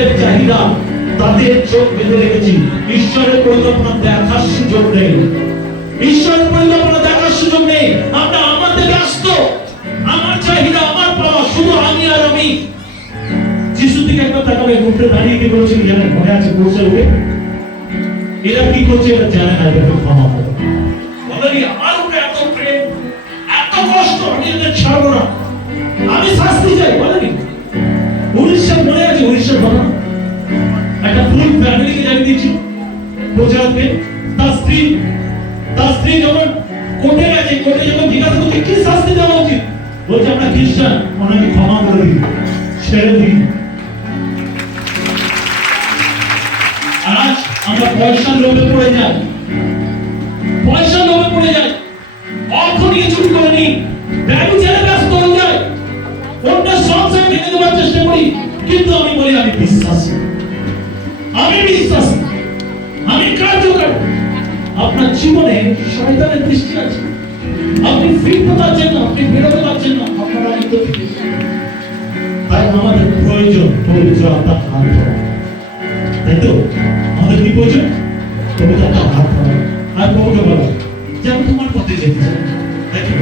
তাদের চাহিদা, তাদের চোখ বেঁধে রেখেছি। ঈশ্বরের পরিকল্পনা দেখার সুযোগ নেই, ঈশ্বরের পরিকল্পনা দেখার সুযোগ নেই। আমরা আমার দিকে আসতো, আমার চাহিদা, আমার পাওয়া, শুধু আমি আর আমি। যিশুর দিকে একবার তাকাবে, উঠে দাঁড়িয়ে কি বলেছিল জানেন? মনে আছে? বসে উঠে এরা কি করছে এটা জানে না, এটাকে ক্ষমা করো। বলেনি আমার উপরে এত প্রেম, এত কষ্ট, আমি এদের ছাড়বো না, আমি শাস্তি চাই। বলেনি? উড়িষ্যার মনে আছে? উড়িষ্যার ঘটনা, একটা ফুল ফ্যামিলিকে জানিয়ে দিয়েছিল প্রচারকে। তার স্ত্রী যখন কোর্টে গেছে, কোর্টে যখন জিজ্ঞাসা করছে কি শাস্তি দেওয়া উচিত, বলছে আমরা খ্রিস্টান, ওনাকে ক্ষমা করে দিন, ছেড়ে দিন। আজ আমরা পয়সার লোভে পড়ে যাই, পয়সার লোভে পড়ে যাই, অর্থ নিয়ে চুরি করে নিই, ব্যবসায় ব্যস্ত হয়ে যায়, অন্যের সংসার ভেঙে দেওয়ার চেষ্টা করি। কিন্তু আমি বলি আমি বিশ্বাসী, আমি বিশ্বাসী, আমি কার্যকর। আপনার জীবনে শয়তানের দৃষ্টি আছে, আপনি ফিরতে পারছেন না, আপনি বেরোতে পারছেন না, আপনার অনেক থেকে। তাই আমাদের প্রয়োজন পবিত্র আত্মার হাত ধরা, তাই তো? আমাদের কি প্রয়োজন? পবিত্র আত্মার হাত ধরা। আর প্রভুকে বলা যে আমি তোমার পথে যেতে চাই, তাই তো?